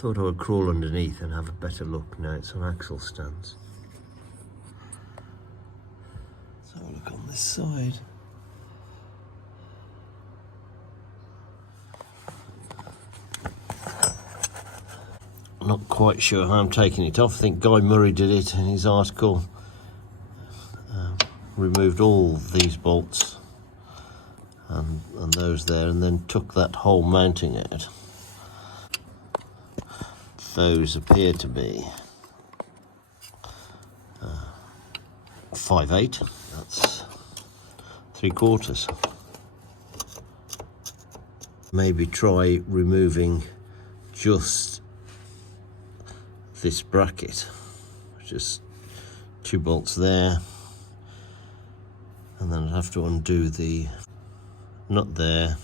Thought I would crawl underneath and have a better look. Now it's on axle stands. Let's have a look on this side. Not quite sure how I'm taking it off. I think Guy Murray did it in his article. Removed all these bolts and those there, and then took that whole mounting out. Those appear to be 5/8. That's 3/4. Maybe try removing just this bracket. Just 2 bolts there, and then I'd have to undo the nut there.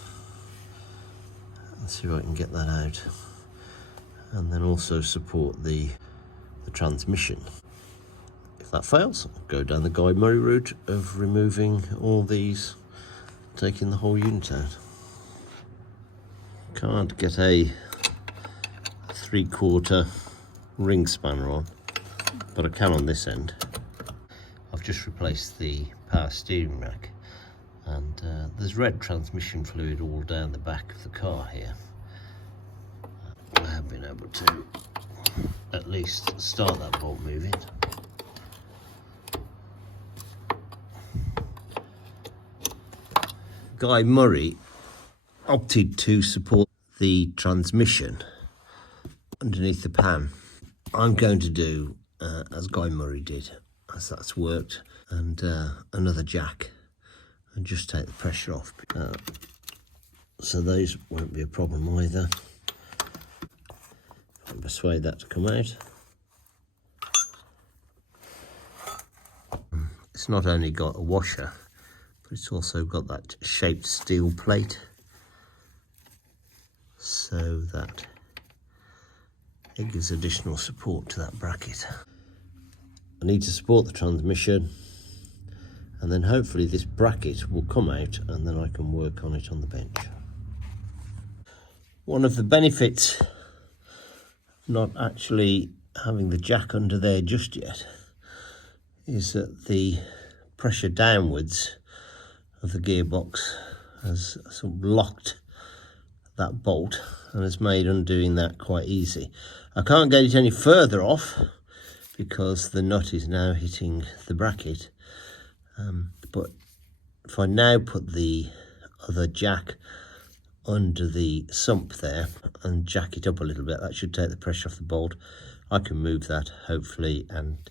Let's see if I can get that out, and then also support the transmission. If that fails, I'll go down the Guy Murray route of removing all these, taking the whole unit out. Can't get a 3/4 ring spanner on, but I can on this end. I've just replaced the power steering rack, and there's red transmission fluid all down the back of the car here. I have been able to at least start that bolt moving. Guy Murray opted to support the transmission underneath the pan. I'm going to do as Guy Murray did, as that's worked, and another jack, and just take the pressure off. So those won't be a problem either. I can persuade that to come out. It's not only got a washer, but it's also got that shaped steel plate, so that it gives additional support to that bracket. I need to support the transmission, and then hopefully this bracket will come out, and then I can work on it on the bench. One of the benefits of not actually having the jack under there just yet is that the pressure downwards of the gearbox has sort of locked that bolt and has made undoing that quite easy. I can't get it any further off because the nut is now hitting the bracket, but if I now put the other jack under the sump there and jack it up a little bit, that should take the pressure off the bolt. I can move that hopefully and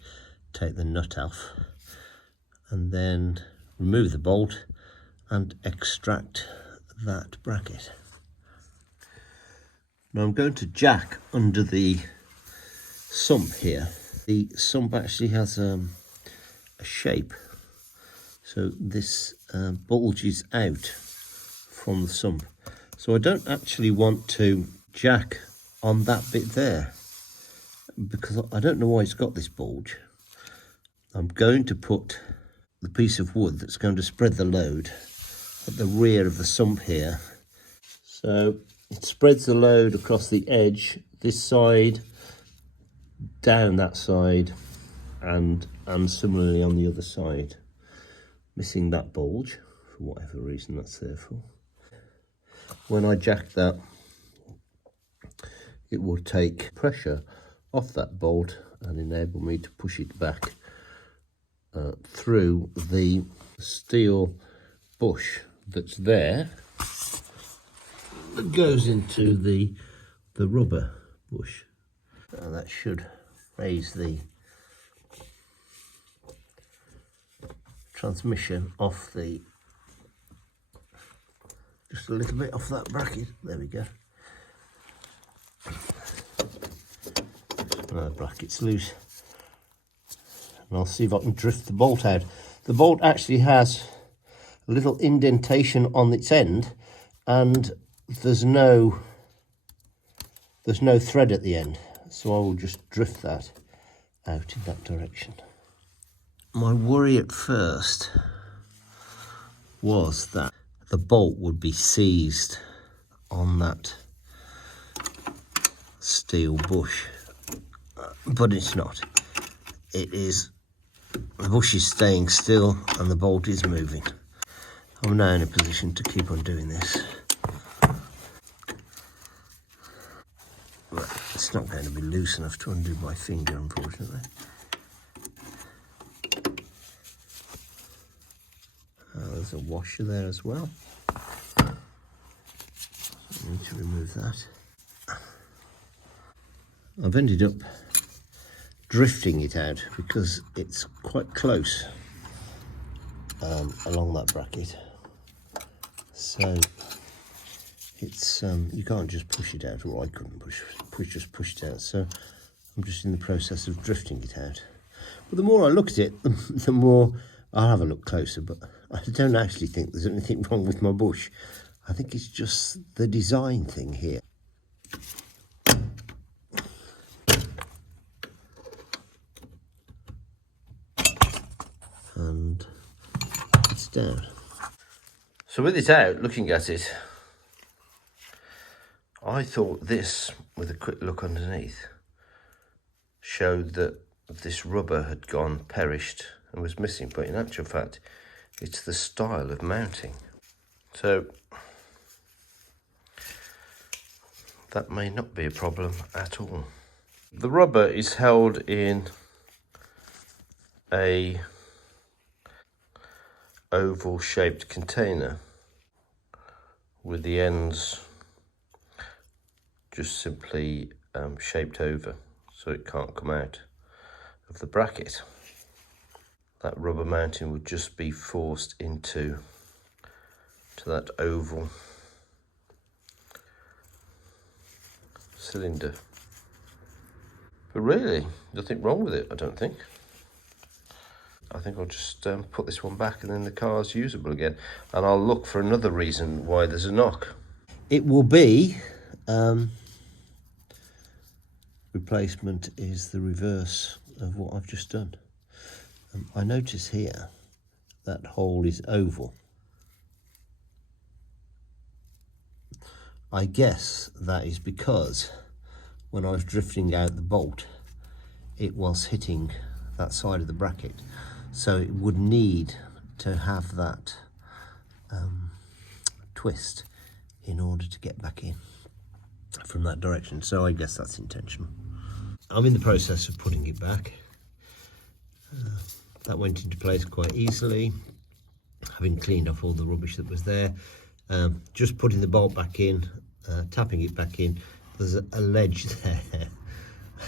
take the nut off, and then remove the bolt and extract that bracket. Now I'm going to jack under the sump here. The sump actually has a shape, so this bulges out from the sump. So I don't actually want to jack on that bit there, because I don't know why it's got this bulge. I'm going to put the piece of wood that's going to spread the load at the rear of the sump here. So it spreads the load across the edge, this side, down that side, and similarly on the other side. Missing that bulge, for whatever reason that's there for. When I jack that, it will take pressure off that bolt and enable me to push it back through the steel bush that's there, that goes into the rubber bush. That should raise the transmission off the, just a little bit off that bracket. There we go. The bracket's loose, and I'll see if I can drift the bolt out. The bolt actually has a little indentation on its end, and there's no thread at the end, so I will just drift that out in that direction. My worry at first was that the bolt would be seized on that steel bush, but it's not. It is, the bush is staying still and the bolt is moving. I'm now in a position to keep on doing this. But it's not going to be loose enough to undo my finger, unfortunately. There's a washer there as well. I need to remove that. I've ended up drifting it out because it's quite close along that bracket. So it's you can't just push it out, or I couldn't push it out. So I'm just in the process of drifting it out. But the more I look at it, the more I'll have a look closer. But I don't actually think there's anything wrong with my bush. I think it's just the design thing here. And it's down. So with it out, looking at it, I thought this, with a quick look underneath, showed that this rubber had gone perished and was missing, but in actual fact, it's the style of mounting. So that may not be a problem at all. The rubber is held in a oval shaped container with the ends just simply shaped over so it can't come out of the bracket. That rubber mounting would just be forced into that oval cylinder. But really, nothing wrong with it, I don't think. I think I'll just put this one back and then the car's usable again. And I'll look for another reason why there's a knock. It will be, replacement is the reverse of what I've just done. I notice here that hole is oval. I guess that is because when I was drifting out the bolt, it was hitting that side of the bracket. So it would need to have that twist in order to get back in from that direction. So I guess that's intentional. I'm in the process of putting it back. That went into place quite easily, having cleaned off all the rubbish that was there. Just putting the bolt back in, tapping it back in. There's a ledge there.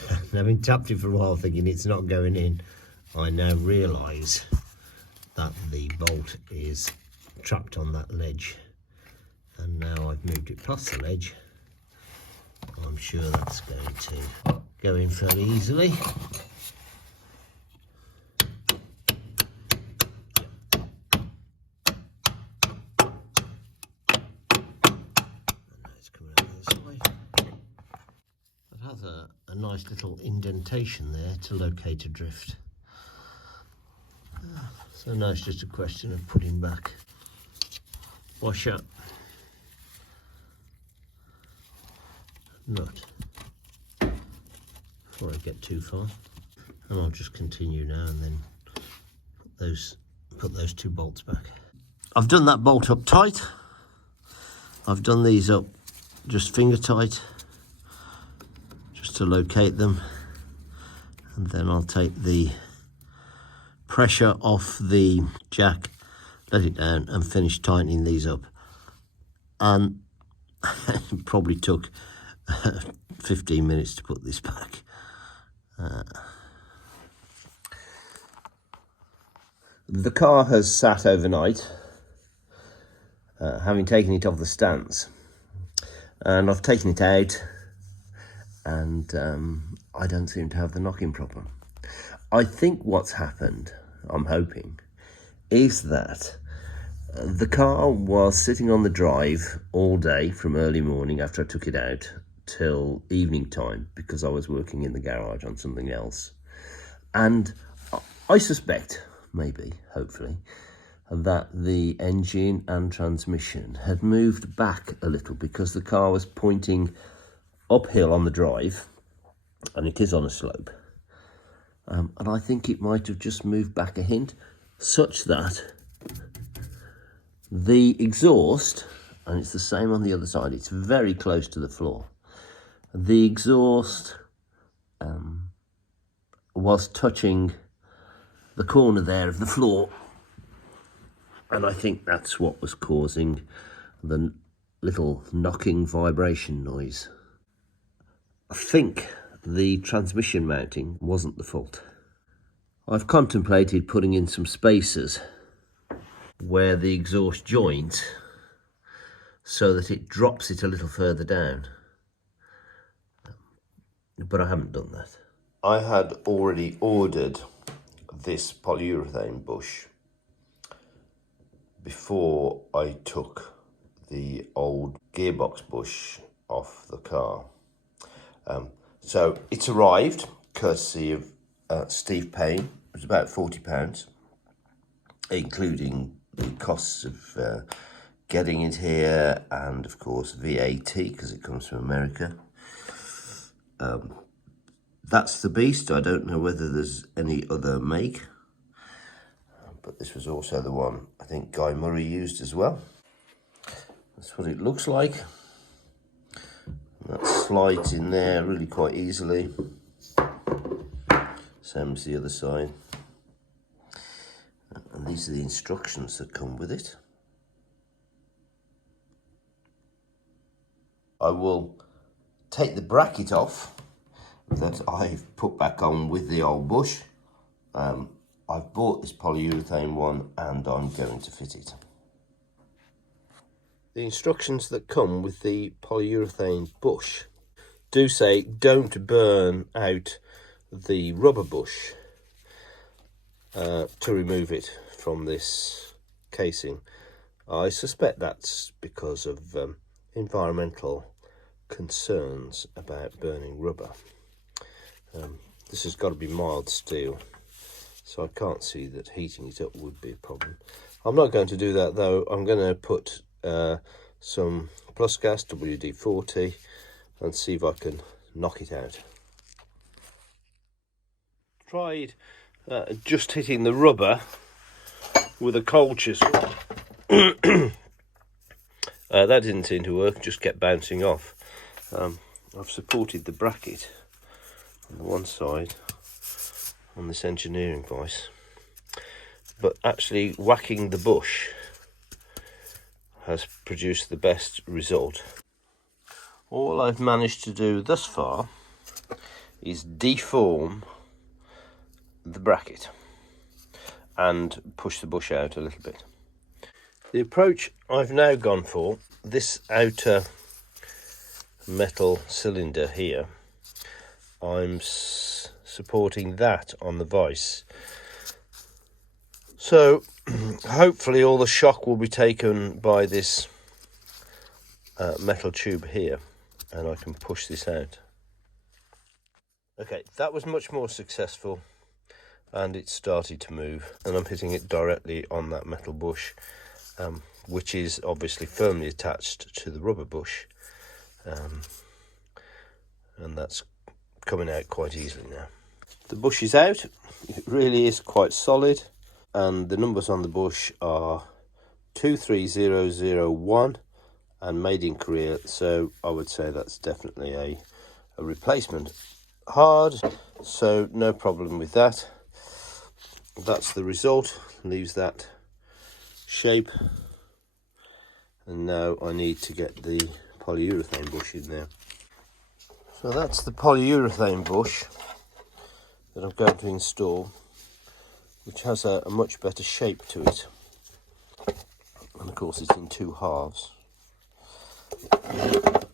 And having tapped it for a while thinking it's not going in, I now realise that the bolt is trapped on that ledge. And now I've moved it past the ledge. I'm sure that's going to go in fairly easily. A nice little indentation there to locate a drift. So now it's just a question of putting back washer, nut, before I get too far. And I'll just continue now and then put those two bolts back. I've done that bolt up tight. I've done these up just finger tight, to locate them, and then I'll take the pressure off the jack, let it down and finish tightening these up. And it probably took 15 minutes to put this back. The car has sat overnight, having taken it off the stands, and I've taken it out, and I don't seem to have the knocking problem. I think what's happened, I'm hoping, is that the car was sitting on the drive all day from early morning after I took it out till evening time because I was working in the garage on something else. And I suspect, maybe, hopefully, that the engine and transmission had moved back a little because the car was pointing uphill on the drive, and it is on a slope. And I think it might have just moved back a hint, such that the exhaust, and it's the same on the other side, it's very close to the floor. The exhaust was touching the corner there of the floor, and I think that's what was causing the little knocking vibration noise. I think the transmission mounting wasn't the fault. I've contemplated putting in some spacers where the exhaust joins so that it drops it a little further down, but I haven't done that. I had already ordered this polyurethane bush before I took the old gearbox bush off the car. So it's arrived courtesy of Steve Payne. It was about £40, including the costs of getting it here and of course VAT because it comes from America. That's the beast. I don't know whether there's any other make, but this was also the one I think Guy Murray used as well. That's what it looks like. That slides in there really quite easily. Same as the other side. And these are the instructions that come with it. I will take the bracket off that I've put back on with the old bush. I've bought this polyurethane one and I'm going to fit it. The instructions that come with the polyurethane bush do say don't burn out the rubber bush to remove it from this casing. I suspect that's because of environmental concerns about burning rubber. This has got to be mild steel, so I can't see that heating it up would be a problem. I'm not going to do that though. I'm going to put some plus gas WD-40 and see if I can knock it out. Tried just hitting the rubber with a cold chisel. That didn't seem to work, just kept bouncing off. I've supported the bracket on the one side on this engineering vise, but actually whacking the bush has produced the best result. All I've managed to do thus far is deform the bracket and push the bush out a little bit. The approach I've now gone for, this outer metal cylinder here, I'm supporting that on the vise. So hopefully all the shock will be taken by this metal tube here and I can push this out. Okay, that was much more successful and it started to move, and I'm hitting it directly on that metal bush, which is obviously firmly attached to the rubber bush, and that's coming out quite easily now. The bush is out. It really is quite solid, and the numbers on the bush are 23001 and made in Korea, so I would say that's definitely a replacement. Hard, so no problem with that. That's the result. Leaves that shape, and now I need to get the polyurethane bush in there. So that's the polyurethane bush that I'm going to install, which has a much better shape to it, and of course it's in two halves. It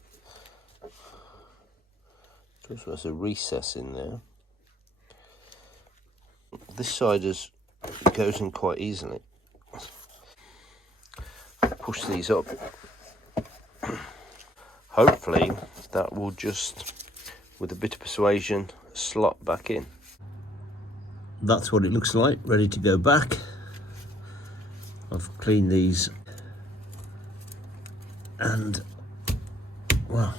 also has a recess in there. This side goes in quite easily. Push these up. Hopefully that will just, with a bit of persuasion, slot back in. That's what it looks like, ready to go back. I've cleaned these and, well,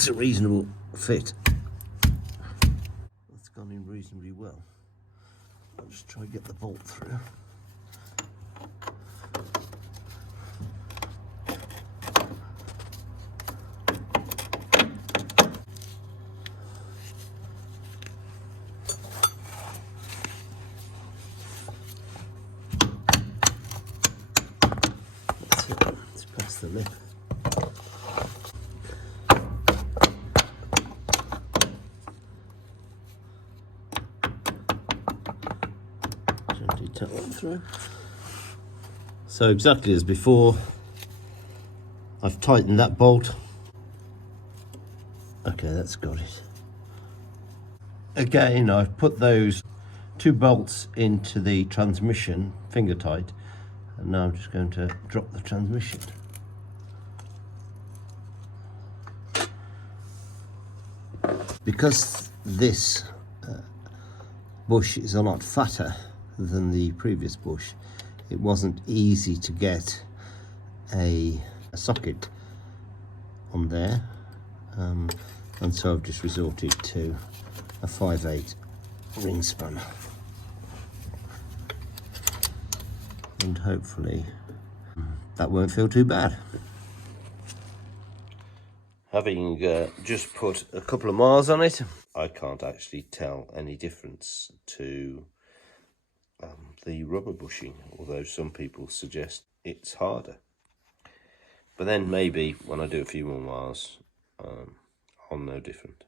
That's a reasonable fit. That's gone in reasonably well. I'll just try and get the bolt through. That's it. It's past the lip. Gently tap that through. So exactly as before, I've tightened that bolt. Okay, that's got it. Again, I've put those 2 bolts into the transmission, finger tight, and now I'm just going to drop the transmission. Because this bush is a lot fatter than the previous bush, it wasn't easy to get a socket on there, and so I've just resorted to a 5/8 ring spanner, and hopefully that won't feel too bad. Having just put a couple of miles on it, I can't actually tell any difference to the rubber bushing, although some people suggest it's harder. But then maybe when I do a few more miles, I'll know different.